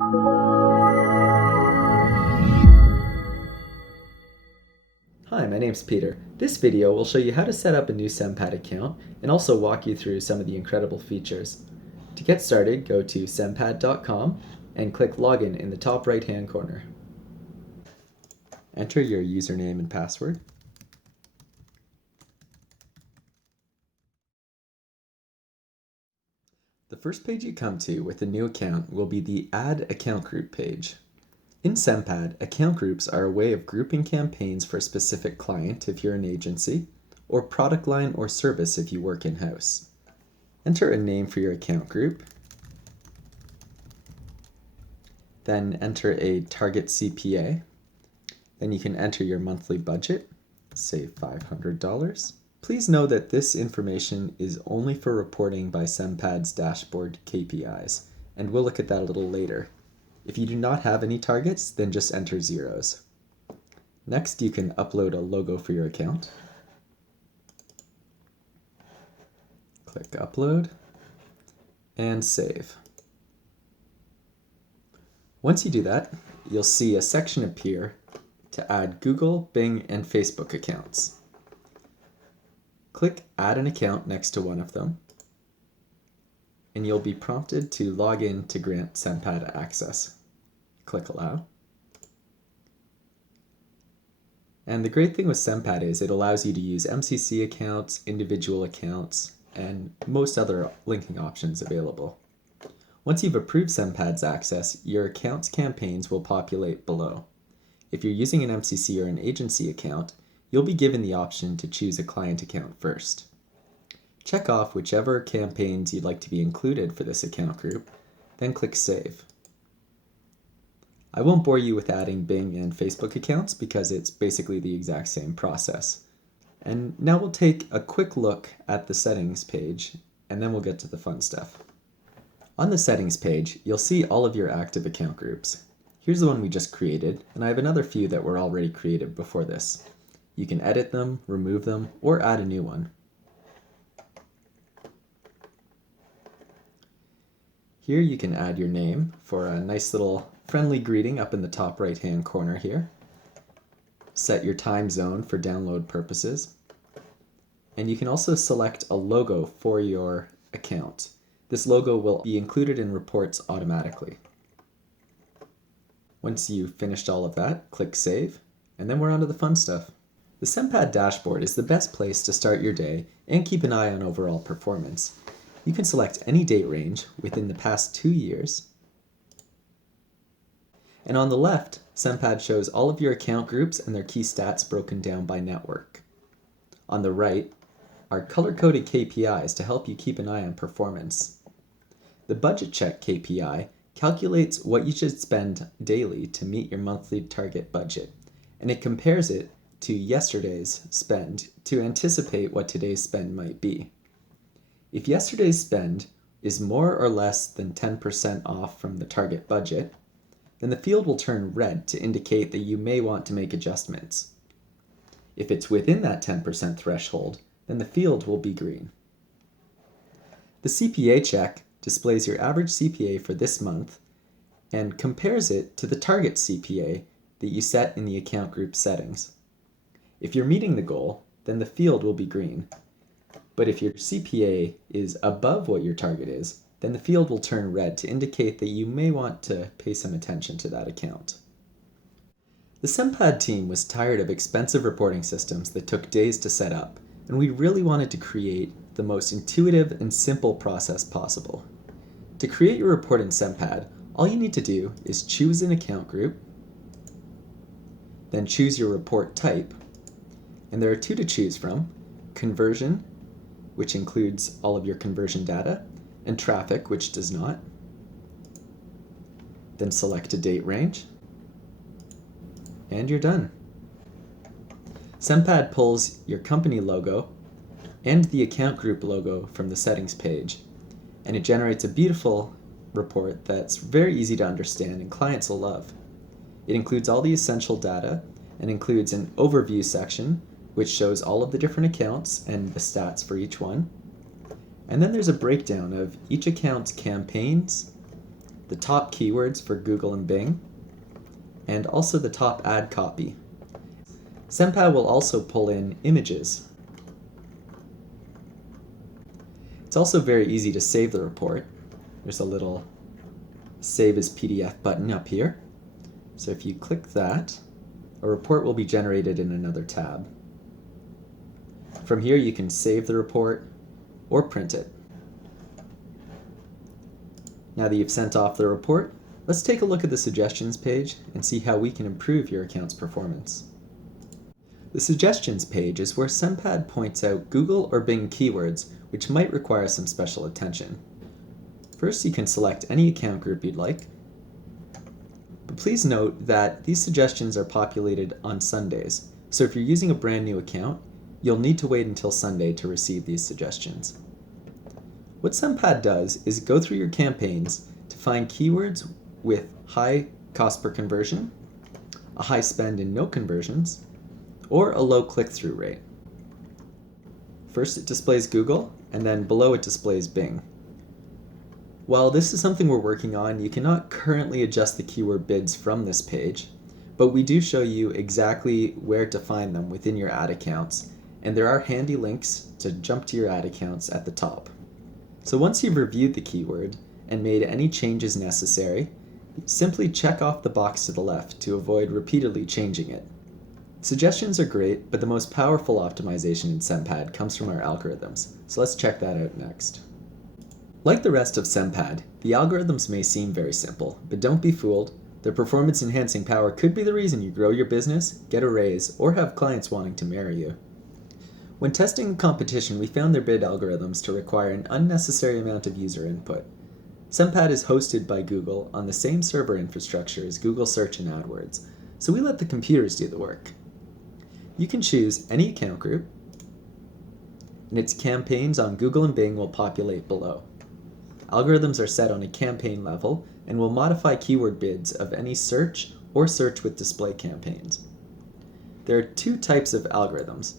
Hi, my name's Peter. This video will show you how to set up a new SEMPAD account and also walk you through some of the incredible features. To get started, go to sempad.com and click Login in the top right-hand corner. Enter your username and password. The first page you come to with a new account will be the Add Account Group page. In SEMPAD, account groups are a way of grouping campaigns for a specific client if you're an agency, or product line or service if you work in-house. Enter a name for your account group, then enter a target CPA. Then you can enter your monthly budget, say $500. Please know that this information is only for reporting by SEMPAD's dashboard KPIs, and we'll look at that a little later. If you do not have any targets, then just enter zeros. Next, you can upload a logo for your account. Click Upload and Save. Once you do that, you'll see a section appear to add Google, Bing, and Facebook accounts. Click Add an account next to one of them, and you'll be prompted to log in to grant SEMPAD access. Click Allow. And the great thing with SEMPAD is it allows you to use MCC accounts, individual accounts, and most other linking options available. Once you've approved SEMPAD's access, your account's campaigns will populate below. If you're using an MCC or an agency account, you'll be given the option to choose a client account first. Check off whichever campaigns you'd like to be included for this account group, then click Save. I won't bore you with adding Bing and Facebook accounts because it's basically the exact same process. And now we'll take a quick look at the settings page, and then we'll get to the fun stuff. On the settings page, you'll see all of your active account groups. Here's the one we just created, and I have another few that were already created before this. You can edit them, remove them, or add a new one. Here you can add your name for a nice little friendly greeting up in the top right-hand corner here. Set your time zone for download purposes. And you can also select a logo for your account. This logo will be included in reports automatically. Once you've finished all of that, click Save, and then we're on to the fun stuff. The SEMPAD dashboard is the best place to start your day and keep an eye on overall performance. You can select any date range within the past 2 years. And on the left, SEMPAD shows all of your account groups and their key stats broken down by network. On the right are color-coded KPIs to help you keep an eye on performance. The Budget Check KPI calculates what you should spend daily to meet your monthly target budget, and it compares it to yesterday's spend to anticipate what today's spend might be. If yesterday's spend is more or less than 10% off from the target budget, then the field will turn red to indicate that you may want to make adjustments. If it's within that 10% threshold, then the field will be green. The Cpa Check displays your average CPA for this month and compares it to the target CPA that you set in the account group settings. If you're meeting the goal, then the field will be green. But if your CPA is above what your target is, then the field will turn red to indicate that you may want to pay some attention to that account. The SEMPAD team was tired of expensive reporting systems that took days to set up, and we really wanted to create the most intuitive and simple process possible. To create your report in SEMPAD, all you need to do is choose an account group, then choose your report type, and there are two to choose from: conversion, which includes all of your conversion data, and traffic, which does not. Then select a date range, and you're done. SEMPAD pulls your company logo and the account group logo from the settings page, and it generates a beautiful report that's very easy to understand and clients will love. It includes all the essential data and includes an overview section which shows all of the different accounts and the stats for each one. And then there's a breakdown of each account's campaigns, the top keywords for Google and Bing, and also the top ad copy. SEMPAD will also pull in images. It's also very easy to save the report. There's a little Save as PDF button up here. So if you click that, a report will be generated in another tab. From here you can save the report or print it. Now that you've sent off the report, let's take a look at the suggestions page and see how we can improve your account's performance. The suggestions page is where SEMPAD points out Google or Bing keywords which might require some special attention. First, you can select any account group you'd like, but please note that these suggestions are populated on Sundays, so if you're using a brand new account, you'll need to wait until Sunday to receive these suggestions. What SEMPAD does is go through your campaigns to find keywords with high cost per conversion, a high spend and no conversions, or a low click-through rate. First it displays Google, and then below it displays Bing. While this is something we're working on, you cannot currently adjust the keyword bids from this page, but we do show you exactly where to find them within your ad accounts, and there are handy links to jump to your ad accounts at the top. So once you've reviewed the keyword and made any changes necessary, simply check off the box to the left to avoid repeatedly changing it. Suggestions are great, but the most powerful optimization in SEMPAD comes from our algorithms, so let's check that out next. Like the rest of SEMPAD, the algorithms may seem very simple, but don't be fooled. Their performance-enhancing power could be the reason you grow your business, get a raise, or have clients wanting to marry you. When testing competition, we found their bid algorithms to require an unnecessary amount of user input. SEMPAD is hosted by Google on the same server infrastructure as Google Search and AdWords, so we let the computers do the work. You can choose any account group, and its campaigns on Google and Bing will populate below. Algorithms are set on a campaign level and will modify keyword bids of any search or search with display campaigns. There are two types of algorithms.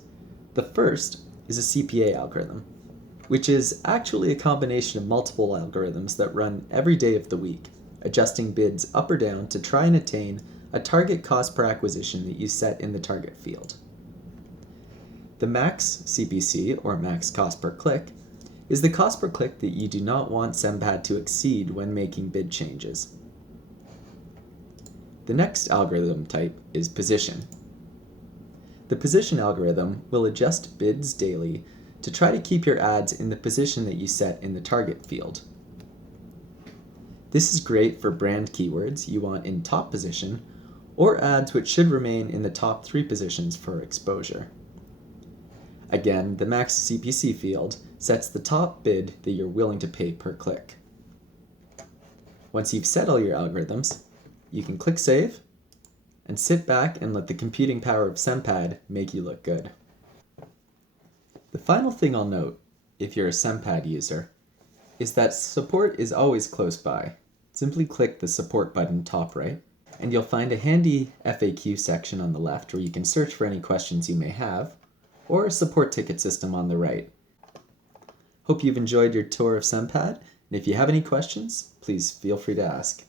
The first is a CPA algorithm, which is actually a combination of multiple algorithms that run every day of the week, adjusting bids up or down to try and attain a target cost per acquisition that you set in the target field. The max CPC, or max cost per click, is the cost per click that you do not want SEMPAD to exceed when making bid changes. The next algorithm type is position. The position algorithm will adjust bids daily to try to keep your ads in the position that you set in the target field. This is great for brand keywords you want in top position, or ads which should remain in the top 3 positions for exposure. Again, the max CPC field sets the top bid that you're willing to pay per click. Once you've set all your algorithms, you can click Save and sit back and let the computing power of SEMPAD make you look good. The final thing I'll note, if you're a SEMPAD user, is that support is always close by. Simply click the support button top right, and you'll find a handy FAQ section on the left where you can search for any questions you may have, or a support ticket system on the right. Hope you've enjoyed your tour of SEMPAD, and if you have any questions, please feel free to ask.